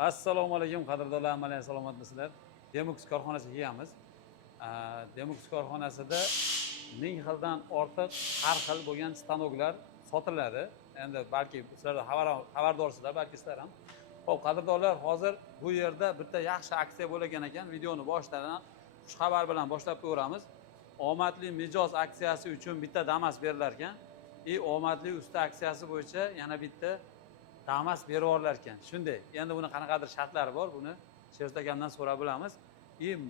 Assalomu alaykum qadrdonlar, amalan salomatmisizlar? Demux korxonasiga kelganmiz. Demux korxonasida 1000 xildan ortiq har xil bo'lgan stanoklar sotiladi. Endi balki sizlar xabardorsizlar, balki sizlar ham. Xo'p, qadrdonlar, hozir bu yerda bitta yaxshi aksiya bo'lagan ekan. Videoni boshidan xushxabar bilan boshlab qo'yamiz. Omadli mijoz aksiyasi uchun bitta Damas berilar ekan. Omadli usta aksiyasi bo'yicha yana bitta Damas berib yuborlar ekan. Shunday. Endi buni qanaqadir shartlari bor, buni Sherzod akamdan so'rab bilamiz.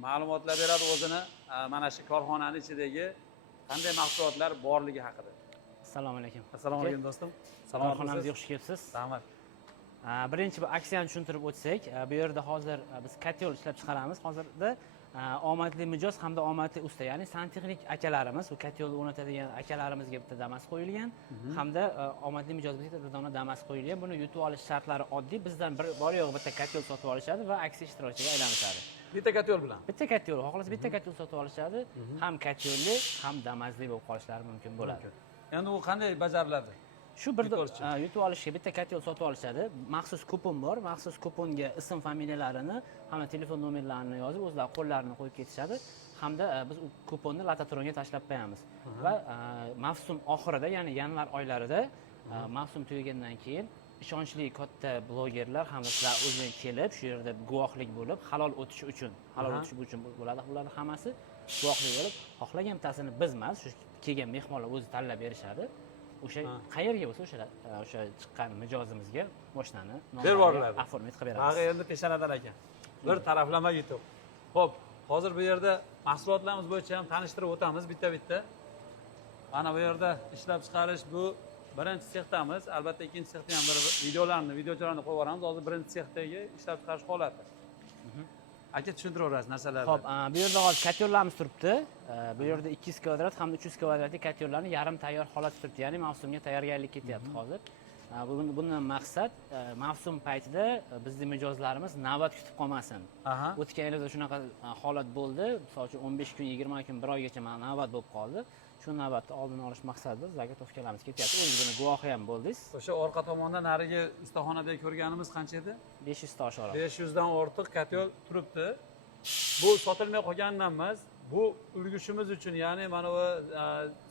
Ma'lumotlar beradi o'zini mana shu korxonaning ichidagi qanday mahsulotlar borligi haqida. Assalomu alaykum. Assalomu alaykum do'stim. Korxonamizga xush kelibsiz. Rahmat. Birinchi bu aksiyani tushuntirib o'tsak, bu yerda hozir biz katyol ishlab chiqaramiz. Hozirda omadli mijoz hamda omadli usta, ya'ni santexnik akalarimiz, bu katyolni o'rnatadigan akalarimizga bitta Damas qo'yilgan, hamda omadli mijozga bitta dona Damas qo'yilgan. Buni yutib olish shartlari oddiy. Bizdan bor yo'q bitta katyol sotib olishadi va aksiya ishtirokchiga aylanishadi. Bitta katyol bilan. Bitta katyol, xohlasa bitta katyol sotib olishadi, ham katyolli, ham Damasli bo'lib qolishlari mumkin bo'ladi. Endi u qanday bajariladi? Shu bir yutib olishga bitta katyol sotib olishadi. Maxsus kupon bor. Maxsus kuponga ism familiyalarini, hamda telefon nomerlarini yozib, o'zlari qo'llarini qo'yib ketishadi. Hamda biz u kuponni Latatronga tashlab qo'yamiz. Va mavsum oxirida, ya'ni yanvar oylarida, mavsum tugagandan keyin ishonchli katta blogerlar hamda sizlar o'zlari kelib, shu yerda guvohlik bo'lib, halol o'tishi uchun bo'ladi. Bularning hammasi guvohlik bo'lib, xohlagan bittasini biz emas, shu kelgan mehmonlar o'zi tanlab berishadi. O'sha qayerga bo'lsa o'sha chiqqan mijozimizga mashinani berib yuboriladi. Oformit qilib beramiz. Bag'i endi peshanadan ekan. Bir taraflama yutuq. Xo'p, hozir bu yerda mahsulotlarimiz bo'yicha ham tanishtirib o'tamiz bitta-bitta. Mana bu yerda ishlab chiqarish bu birinchi sexdamiz. Albatta ikkinchi sexda ham bir videochalarni qo'yib yuboramiz. Hozir birinchi sexdagi ishlab chiqarish holati. Aka tushuntiraverasiz narsalarni. Xo'p, bu yerda hozir katyollarimiz turibdi. Bu yerda 200 kvadrat hamda 300 kvadratli katyollarni yarim tayyor holatda turibdi. Ya'ni mavsumga tayyorgarlik ketyapti hozir. Bundan maqsad mavsum paytida bizning mijozlarimiz navbat kutib qolmasin. O'tgan yilda shunaqa holat bo'ldi. Masalan, 15 kun, 20 kun, 1 oygacha navbat bo'lib qoldi. Shu navbatni oldini olish maqsadida zagotovkalarimiz ketyapti. O'zingiz buni guvohi ham bo'ldingiz. O'sha orqa tomonda narigi ustaxonada ko'rganimiz qancha edi? 500 ta oshara. 500 dan ortiq katyol turibdi. Bu sotilmay qolganidan emas, bu ulgurishimiz uchun, ya'ni mana bu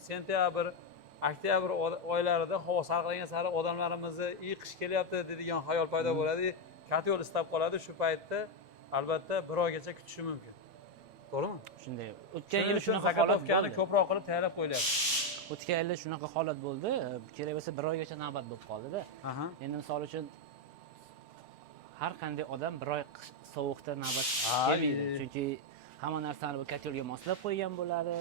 sentyabr, oktyabr oylarida havo sarqlagan sari odamlarimizni qish kelyapti deydigan xayol paydo bo'ladi. Katyol istab qoladi, shu paytda albatta 1 oygacha kutishi mumkin. To'g'rimi? Shunday. O'tgan yil shunaqa holat bo'ldi. Ko'proq qilib tayyorlab qo'yilyapti. O'tgan yilda shunaqa holat bo'ldi. Kerak bo'lsa 1 oygacha navbat bo'lib qoldi-da. Endi misol uchun har qanday odam 1 oy sovuqda navbat kelmaydi. Chunki hamma narsani bu katyolga moslab qo'ygan bo'ladi,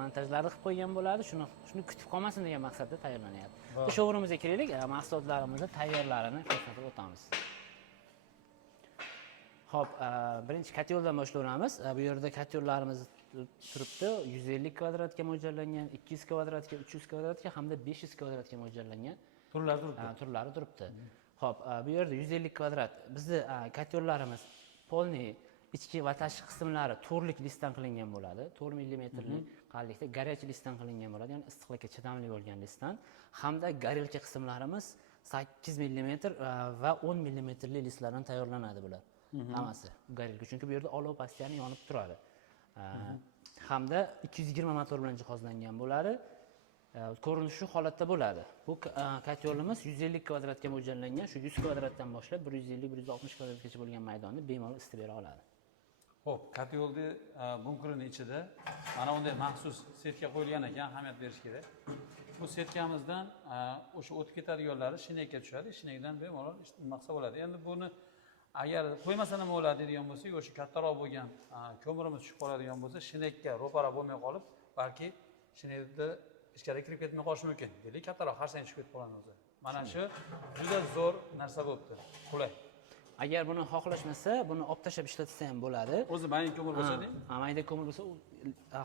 montajlarni qilib qo'ygan bo'ladi. Shuni kutib qolmasin degan maqsadda tayyorlanyapti. O'sha o'rnimizga kiraylik, mahsulotlarimizni tayyorlarini ko'rsatib o'tamiz. Xo'p, birinchi katyoldan boshlaymiz. Bu yerda katyollarimiz turibdi. 150 kvadratga mo'ljallangan, 200 kvadratga, 300 kvadratga hamda 500 kvadratga mo'ljallangan turlari turibdi. Xo'p, bu yerda 150 kvadrat bizning katyollarimiz polniy ichki va tashqi qismlari to'rlik listdan qilingan bo'ladi. 4 mm qalinlikda горячий listdan qilingan bo'ladi, ya'ni issiqlikka chidamli bo'lgan listdan. Hamda горелка qismlarimiz 8 mm va 10 mm listlardan tayyorlanadi bular. Hammasi горелка, chunki bu yerda olov postiyani yonib turadi. Hamda 220 motor bilan jihozlangan bo'ladi. Ko'rinishi shu holatda bo'ladi. Bu katyolimiz 150 kvadratga mo'ljallangan. Shu 100 kvadratdan boshlab 150-160 kvadratgacha bo'lgan maydonni bemalol isitib bera oladi. Xo'p, katyolni bunkerining ichida mana bunday maxsus setka qo'yilgan ekan, ahamiyat berish kerak. Bu setkamizdan o'sha o'tib ketadiganlari shinakka tushadi. Shinakdan bemalol maqsad bo'ladi. Endi buni agar qo'ymasa nima bo'ladi deydigan bo'lsak, o'sha kattaroq bo'lgan ko'mirimiz tushib qoladigan bo'lsa, shinakka ro'para bo'lmay qolib, balki shinakda ichkariga kirib ketmay qolishi mumkin. Deylik, kattaroq har sani tushib ketib qoladi o'zi. Mana shu juda zo'r narsa bo'libdi. Qulay. Agar buni xohlashmasa, buni olib tashlab ishlatsa ham bo'ladi. O'zi mayda ko'mir bo'lsa-da? Mayda ko'mir bo'lsa,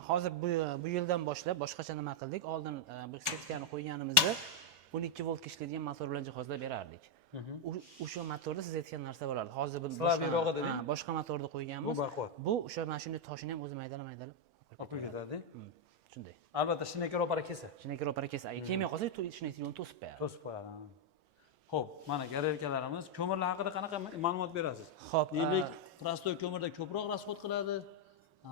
hozir bu yildan boshlab boshqacha nima qildik? Oldin bir setkani qo'yganimizda 12 voltga ishlaydigan motor bilan jihozlab berardik. O'sha motorda siz aytgan narsa bo'lardi. Hozir biz boshqa motorda qo'yganmiz. Bu o'sha mashina toshini ham o'zi maydalab olib ketadi. Shunday. Albatta shinakka ro'para kelsa. Shinakka ro'para kelsa, kelmay qolsa shinakka yo'lni to'sib qo'yadi. To'sib qo'yadi. Xo'p, mana garelkalarimiz. Ko'mirlar haqida qanaqa ma'lumot berasiz? Xo'p, Deylik, prostoy ko'mirda ko'proq rasxod qiladi.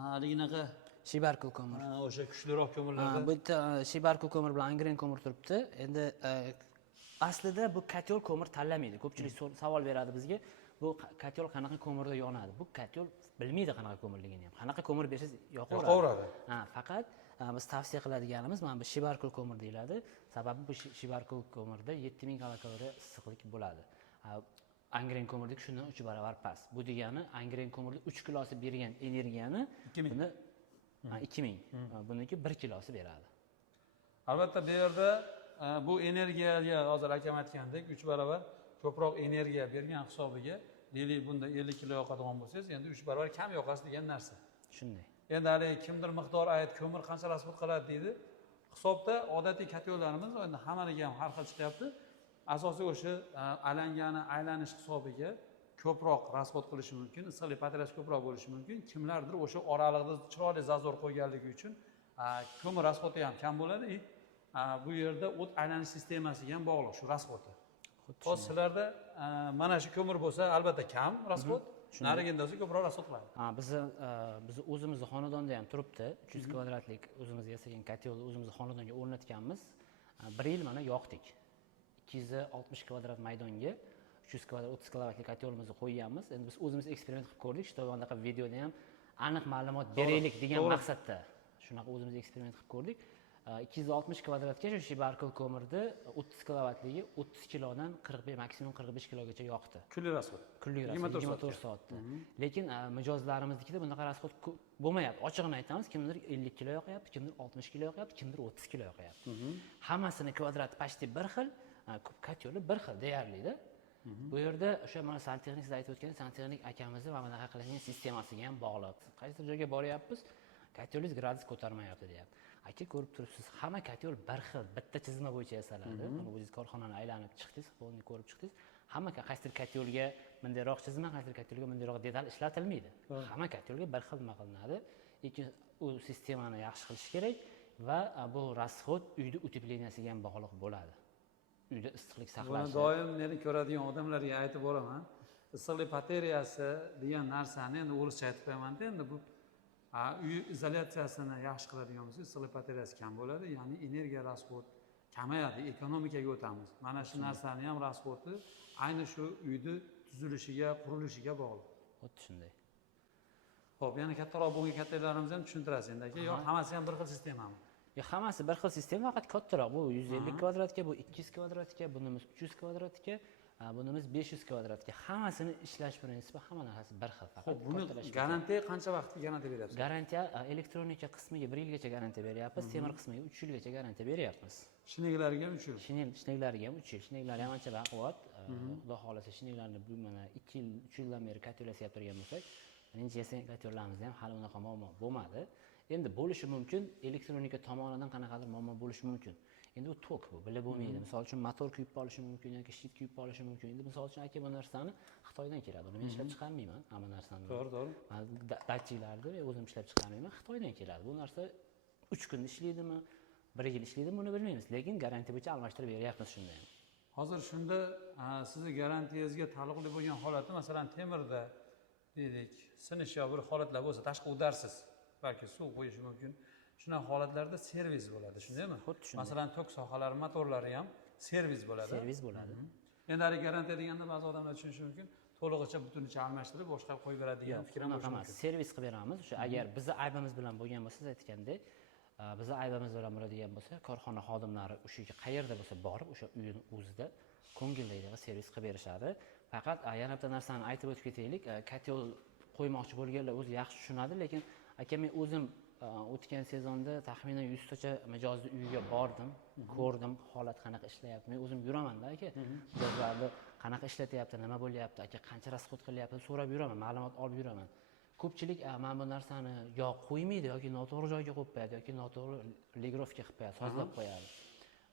Haliginaqa shibarku ko'mir. o'sha kuchliroq ko'mirlarda. Bu yerda shibarku ko'mir bilan angren ko'mir turibdi. Endi aslida bu kotel ko'mir tanlamaydi. Ko'pchilik savol beradi bizga. Bu kotel qanaqa ko'mirda yonadi? Bu kotel bilmaydi qanaqa ko'mirligini ham. Qanaqa ko'mir bersangiz yoqaveradi. Faqat biz tavsiya qiladiganimiz mana bu shibarku ko'mir deyiladi. Sababi bu shibarku ko'mirda 7000 kilokaloriya issiqlik bo'ladi. Angren ko'mirdek shundan 3 barobar past. Bu degani angren ko'mirda 3 kilosi bergan energiyani 2000. 2000. Buniki 1 kilosi beradi. Albatta bu yerda bu energiyaga hozir akam aytgandek 3 barobar ko'proq energiya bergan hisobiga, deylik bunda 50 kilo yoqadigan bo'lsangiz, endi 3 barobar kam yoqasiz degan narsa. Shunday. Endi hali kimdir miqdor ayt, ko'mir qancha rasxod qiladi deydi. Hisobda odatiy kotellarimiz endi hammaniga ham har xil chiqyapti. Asosiy o'sha alangani aylanish hisobiga ko'proq rasxod qilishi mumkin, issiqlik batareyasi ko'proq bo'lishi mumkin. Kimlardir o'sha oralig'ida chiroyli zazor qo'yganligi uchun ko'mir rasxodi ham kam bo'ladi. Bu yerda o't aylanish sistemasiga ham bog'liq shu rasxodi. Hozir sizlarda mana shu ko'mir bo'lsa, albatta kam rasxod, narigida bo'lsa ko'proq rasxod qiladi. Biz o'zimizning xonadonda ham turibdi. 300 kvadratlik o'zimiz yasagan kotelni o'zimizning xonadonga o'rnatganmiz. 1 yil mana yoqdik. 260 kvadrat maydonga 300 kvadrat 30 kilovatlik kotelimizni qo'yganmiz. Endi biz o'zimiz eksperiment qilib ko'rdik. Shtoyvandaqa videoda ham aniq ma'lumot beraylik degan maqsadda shunaqa o'zimiz eksperiment qilib ko'rdik. 260 kvadratga shu shibarku ko'mirni 30 kilovatligi 30 kilodan 45 maksimum 45 kilogacha yoqdi. Kunli rasxod. Kunli rasxod 24 soatda. Lekin mijozlarimiznikida bunaqa rasxod bo'lmayapti. Ochig'ini aytamiz, kimdir 50 kilo yoqyapti, kimdir 60 kilo yoqyapti, kimdir 30 kilo yoqyapti. Hammasini kvadrati почти bir xil, kotyoli bir xil deyarli-da. Bu yerda o'sha mana santexnik siz aytib o'tgan santexnik akamizni va bunaqa qilingan sistemasiga ham bog'liq. Qaysi joyga boryapmiz, kotyolingiz gradus ko'tarmayapti deyapti. Aka ko'rib turibsiz, hamma kotyol bir xil, bitta chizma bo'yicha yasaladi. Mana o'zingiz korxonani aylanib chiqdingiz, buni ko'rib chiqdingiz. Hamma qaysidir kotyolga bundayroq chizma, qaysidir kotyolga bundayroq detal ishlatilmaydi. Hamma kotyolga bir xil nima qilinadi. Lekin u sistemani yaxshi qilish kerak va bu rasxod uyda utepleniyasiga ham bog'liq bo'ladi. Uyda issiqlik saqlash. Buni doim meni ko'radigan odamlarga aytib boraman. Issiqlik batareyasi degan narsani endi o'rischa aytib qo'yaman-da, endi bu uy izolyatsiyasini yaxshi qiladigan bo'lsa, issiqlik batareyasi kam bo'ladi, ya'ni energiya rasxod kamayadi, ekonomikaga o'tamiz. Mana shu narsani ham rasxodi ayni shu uyni tuzilishiga, qurilishiga bog'liq. Xuddi shunday. Xo'p, yana kattaroq bo'lgan kattalarimizni ham tushuntirasiz endi aka. Yo'q, hammasi ham bir xil sistemami? Hammasi bir xil sistema, faqat kattaroq. Bu 150 kvadratga, bu 200 kvadratga, bunimiz 300 kvadratga, bunimiz 500 kvadratga. Hammasini ishlash prinsipi hamma narsasi bir xil. Xo'p, buni garantiya qancha vaqtga garantiya beryapsiz? Garantiya elektronika qismiga 1 yilgacha garantiya beryapmiz, temir qismiga 3 yilgacha garantiya beryapmiz. Shineklarga ham 3 yil. Shineklarga ham 3 yil. Shineklar ham ancha baquvvat. Xudo xolasa shineklarni bu mana 2 yil, 3 yildan beri kotel yasab turgan bo'lsak, birinchi yasagan kotellarimizda ham hali unaqa muammo bo'lmadi. Endi bo'lishi mumkin, elektronika tomonidan qanaqadir muammo bo'lishi mumkin. Endi u tok bu, bilib bo'lmaydi. Misol uchun motor kuyib qolishi mumkin yoki shit kuyib qolishi mumkin. Endi misol uchun aka bu narsani Xitoydan keladi. Uni men ishlab chiqarmayman, hamma narsani. To'g'ri. Men datchiklarni o'zim ishlab chiqarmayman, Xitoydan keladi. Bu narsa 3 kun ishlaydimi, 1 yil ishlaydimi, buni bilmaymiz. Lekin garantiya bo'yicha almashtirib beryapmiz shunda ham. Hozir shunda sizning garantiyangizga taalluqli bo'lgan holatda, masalan, temirda deylik, sinish yo bir holatlar bo'lsa, tashqi udarsiz, balki suv qo'yishi mumkin. Shunaqa holatlarda servis bo'ladi, shundaymi? Xuddi shunday. Masalan, tok sohalari, motorlari ham servis bo'ladi. Servis bo'ladi. Endi hali garantiya deganda ba'zi odamlar tushunishi mumkin, to'lig'icha butunicha almashtirib boshqa qo'yib beradi degan fikr ham bo'lishi mumkin. Servis qilib beramiz. O'sha agar bizni aybimiz bilan bo'lgan bo'lsa, siz aytgandek, bizni aybimiz bilan bo'ladigan bo'lsa, korxona xodimlari o'sha yerga qayerda bo'lsa borib, o'sha uyning o'zida ko'ngildagidagi servis qilib berishadi. Faqat yana bitta narsani aytib o'tib ketaylik. Kotel qo'ymoqchi bo'lganlar o'zi yaxshi tushunadi, lekin aka men o'zim o'tgan sezonda taxminan 100 tacha mijozni uyiga bordim, ko'rdim, holat qanaqa ishlayapti. Men o'zim yuraman-da aka. Mijozlarni qanaqa ishlatyapti, nima bo'lyapti, aka qancha rasxod qilyapti so'rab yuraman, ma'lumot olib yuraman. Ko'pchilik mana bu narsani yo qo'ymaydi yoki noto'g'ri joyga qo'yib qo'yadi yoki noto'g'ri legrovka qilib qo'yadi, sozlab qo'yadi.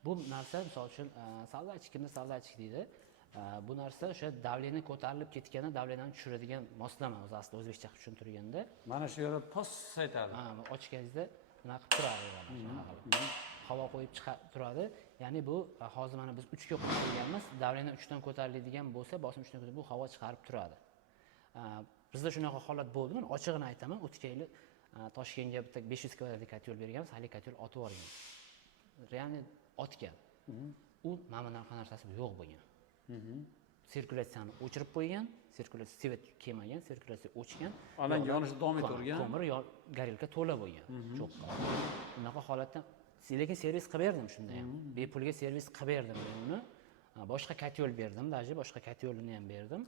Bu narsa misol uchun savdachik kimda savdachik deydi. Bu narsa o'sha davleniya ko'tarilib ketganda davleniyani tushiradigan moslama o'zi aslida o'zbekcha qilib tushuntirganda. Mana shu yerda pos aytadi. Ochganingizda bunaqa qilib turadi mana shunaqa qilib. havo qo'yib chiqib turadi. Ya'ni bu hozir mana biz 3 ga qo'yganmiz, davriyani 3 dan ko'tariladigan bo'lsa, bosim 3 dan ko'tarilib bu havo chiqarib turadi. Bizda shunaqa holat bo'ldi. Men ochig'ini aytaman, o'tgan yili Toshkentga bitta 500 kvadratli kotel berganmiz, hali kotel otib yuborgan. Realni otgan. U mana bunaqa narsasi yo'q bo'lgan. Sirkulyatsiyani o'chirib qo'ygan, sirkulyatsiya svet kelmagan, sirkulyatsiya o'chgan. Alanga yonishni davom etavergan. Ko'mir garelka to'la bo'lgan. Cho'qqa. Bunaqa holatda lekin servis qilib berdim shunda ham. Bepulga servis qilib berdim men uni. Boshqa kotel berdim, даже boshqa kotelni ham berdim.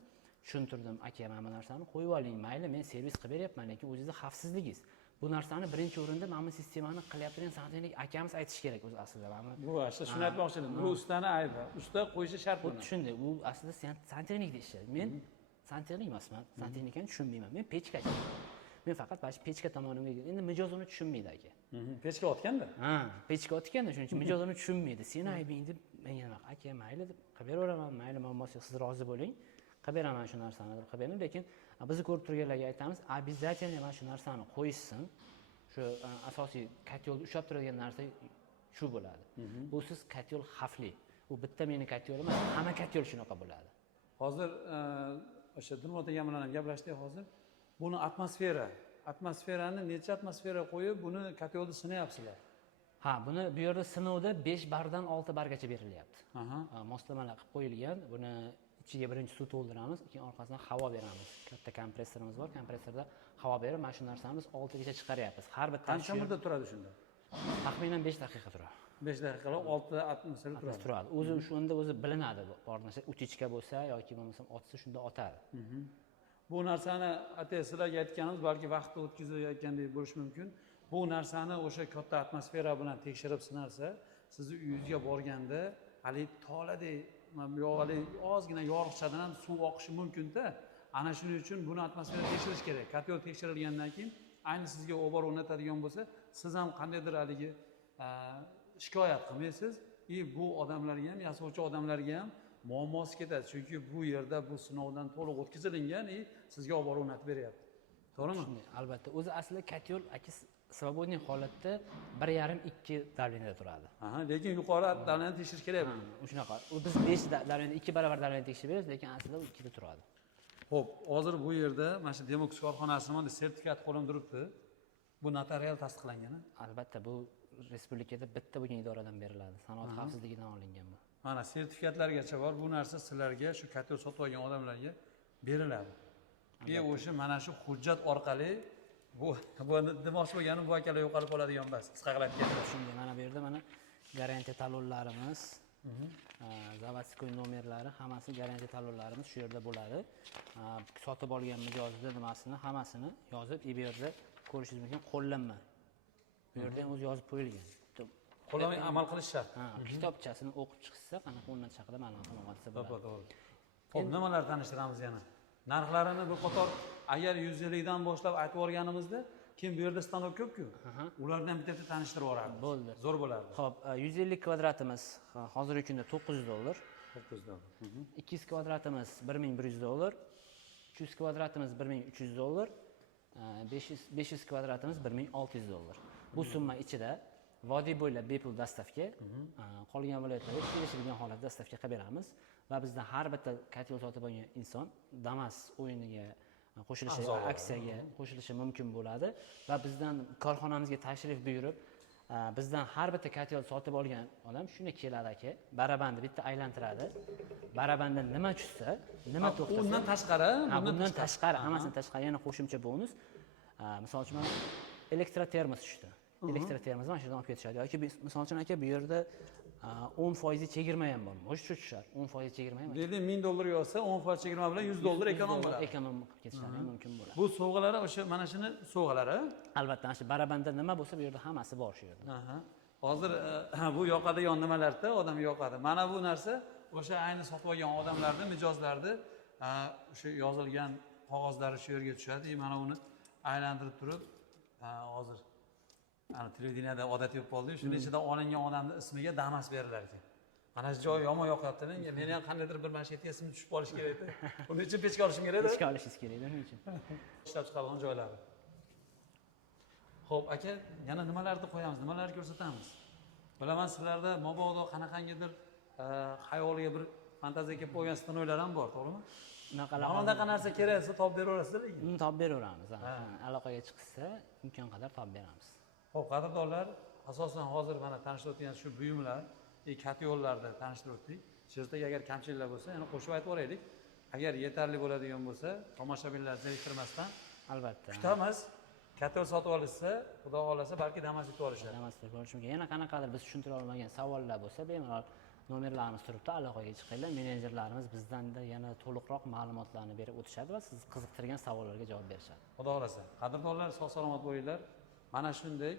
Tushuntirdim, aka mana bu narsani qo'yib oling, mayli, men servis qilib beryapman, lekin o'zingizning xavfsizligingiz. Bu narsani birinchi o'rinda mana bu sistemani qilyaptigan santexnik akamiz aytish kerak o'zi aslida. Bu aslida shuni aytmoqchi edim. Bu ustani aybi. Usta qo'yishi shart buni. Shunday, u aslida santexnikda ishlaydi. Men santexnik emasman, santexnikani tushunmayman. Men pechkachi. Men faqat mana shu pechka tomonimga endi mijoz uni tushunmaydi aka. Pechka otganda? Ha, pechka otganda, shuning uchun mijoz uni tushunmaydi. Seni aybing deb menga nima, aka mayli deb qilib beraveraman, mayli, muammosi yo'q, siz rozi bo'ling. Qilib beraman shu narsani deb qilib beraman, lekin bizni ko'rib turganlarga aytamiz, обязательно mana shu narsani qo'yishsin. Shu asosiy kotelni ushlab turadigan narsa shu bo'ladi. Bu siz kotel xavfli. Bu bitta meni kotel emas, hamma kotel shunaqa bo'ladi. Hozir o'sha Dilmot aka bilan ham gaplashdik hozir. Buni atmosferani necha atmosfera qo'yib, buni kotelni sinayapsizlar. Ha, buni bu yerda sinovda 5 bardan 6 bargacha berilyapti. Moslamalar qilib qo'yilgan. Buni ichiga birinchi suv to'ldiramiz, keyin orqasidan havo beramiz. Katta kompressorimiz bor, kompressorda havo berib, mana shu narsani biz 6 gacha chiqaryapmiz. Har bitta qancha muddat turadi shunda? Taxminan 5 daqiqa turadi. 5 daqiqalar 6 atmosfera turadi. O'zi shunda o'zi bilinadi, bor narsa utichka bo'lsa yoki bo'lmasa otsa shunda otadi. Bu narsani sizlarga aytganimiz, balki vaqtni o'tkazayotgandek bo'lishi mumkin. Bu narsani o'sha katta atmosfera bilan tekshirib sinarsa, sizni uyingizga borganda hali toladek ozgina yorug'chadan ham suv oqishi mumkin-da. Ana shuning uchun buni atmosfera tekshirish kerak. Kotel tekshirilgandan keyin ayni sizga obor o'rnatadigan bo'lsa, siz ham qandaydir haligi shikoyat qilmaysiz. Bu odamlarga ham, yasovchi odamlarga ham muammosi ketadi. Chunki bu yerda bu sinovdan to'liq o'tkazilingan, sizga obor o'rnatib beryapti. To'g'rimi? Albatta. O'zi aslida kotel svobodniy holatda 1,5-2 davleniyada turadi. Lekin yuqori davleniyani tekshirish kerak. Shunaqa. Biz 5 davleniyada 2 barobar davleniyada tekshirib, lekin aslida u 2 da turadi. Xo'p, hozir bu yerda mana shu Demox korxonasining sertifikat qo'limda turibdi. Bu notarial tasdiqlangan. Albatta, bu respublikada bitta bo'lgan idoradan beriladi. Sanoat xavfsizligidan olingan bu. Mana sertifikatlargacha bor. Bu narsa sizlarga, shu kotel sotib olgan odamlarga beriladi. O'sha mana shu hujjat orqali bu demoqchi bo'lganim, bu akalar yo'qolib qoladigan emas. Qisqa qilib aytganda. Shunday, mana bu yerda mana garantiya talonlarimiz, zavodskiy nomerlari, hammasi garantiya talonlarimiz shu yerda bo'ladi. Sotib olgan mijozida nimasini, hammasini yozib, bu yerda ko'rishingiz mumkin, qo'llanma. Bu yerda ham o'zi yozib qo'yilgan. Qo'llanma amal qilish shart. Kitobchasini o'qib chiqsa, qanaqa o'rnat haqida ma'lumot olsa bo'ladi. To'g'ri. Xo'p, nimalar tanishtiramiz yana? Narxlarini bir qator agar 150 dan boshlab aytib o'rganimizda, keyin bu yerda stanok ko'p-ku. Ulardan bitta tanishtirib yuboramiz. Bo'ldi. Zo'r bo'ladi. Xo'p, 150 kvadratimiz hozirgi kunda $900. 900 200 kvadratimiz $1100. 300 kvadratimiz $1300. 500 kvadratimiz $1600. Bu summa ichida vodiy bo'ylab bepul dastavka, qolgan viloyatlarga kelishilgan holatda dastavka qilib beramiz va bizda har bitta kotel sotib olgan inson Damas o'yiniga qo'shilishi, aksiyaga qo'shilishi mumkin bo'ladi va bizdan korxonamizga tashrif buyurib, bizdan har bitta kotel sotib olgan odam shunday keladi aka, barabanda bitta aylantiradi. Barabanda nima tushsa, nima to'xtasa, undan tashqari, bundan tashqari, hammasidan tashqari yana qo'shimcha bonus. Misol uchun elektrotermos tushdi. Elektrotermozni mana shundan olib ketishadi. Yoki misol uchun aka bu yerda 10% chegirma ham bor. O'sha tushar. 10% chegirma ham. Deydi $1000 yozsa 10% chegirma bilan $100 ekonom bo'ladi. Ekonom qilib ketishlari ham mumkin bo'ladi. Bu sovg'alari o'sha mana shuni sovg'alari. Albatta, mana shu barabanda nima bo'lsa bu yerda hammasi bor shu yerda. Hozir bu yoqadigan nimalarda odam yoqadi. Mana bu narsa o'sha ayni sotib olgan odamlarning mijozlarni o'sha yozilgan qog'ozlari shu yerga tushadi. Mana uni aylantirib turib, hozir televideniyada odat bo'lib qoldi. Shuning ichida olingan odamning ismiga Damas berilar ekan. Mana shu joy yomon yoqyapti. Meni ham qandaydir bir mana shu yerga ismim tushib qolishi kerak-da. Buning uchun pechka olishim kerak-da. Pechka olishingiz kerak, shuning uchun. Ishlab chiqargan joylari. Xo'p, aka, yana nimalarni qo'yamiz? Nimalarni ko'rsatamiz? Bilaman sizlarda mabodo qanaqangidir xayoliga bir fantaziya kelib qolgan stanoylar ham bor, to'g'rimi? Mana bunaqa narsa kerak desa topib beraverasizlar lekin. Uni topib beraveramiz. Aloqaga chiqsa, imkon qadar topib beramiz. Xo'p, qadrdonlar, asosan hozir mana tanishtirayotgan shu buyumlar, katyollarda tanishtirib o'tdik. Shu yerda agar kamchiliklar bo'lsa, yana qo'shib aytib o'raylik. Agar yetarli bo'ladigan bo'lsa, tomoshabinlar zeriktirmasdan Albatta. kutamiz. Katyol sotib olishsa, xudo xolasa balki damas yutib olishadi. Damas bo'lishi mumkin. Yana qanaqadir biz tushuntira olmagan savollar bo'lsa, bemalol nomerlarimiz turibdi, aloqaga chiqinglar. Menejerlarimiz bizdan-da yana to'liqroq ma'lumotlarni berib o'tishadi va siz qiziqtirgan savollarga javob berishadi. Xudo xolasa. Qadrdonlar, sog' salomat bo'linglar. Mana shunday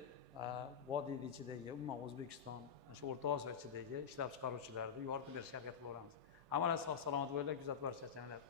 vodiyning ichidagi, umuman O'zbekiston, shu O'rta Osiyo ichidagi ishlab chiqaruvchilarni yoritib berishga harakat qilaveramiz. Hammalar sog' salomat bo'linglar, kuzatib borishga charchanglar.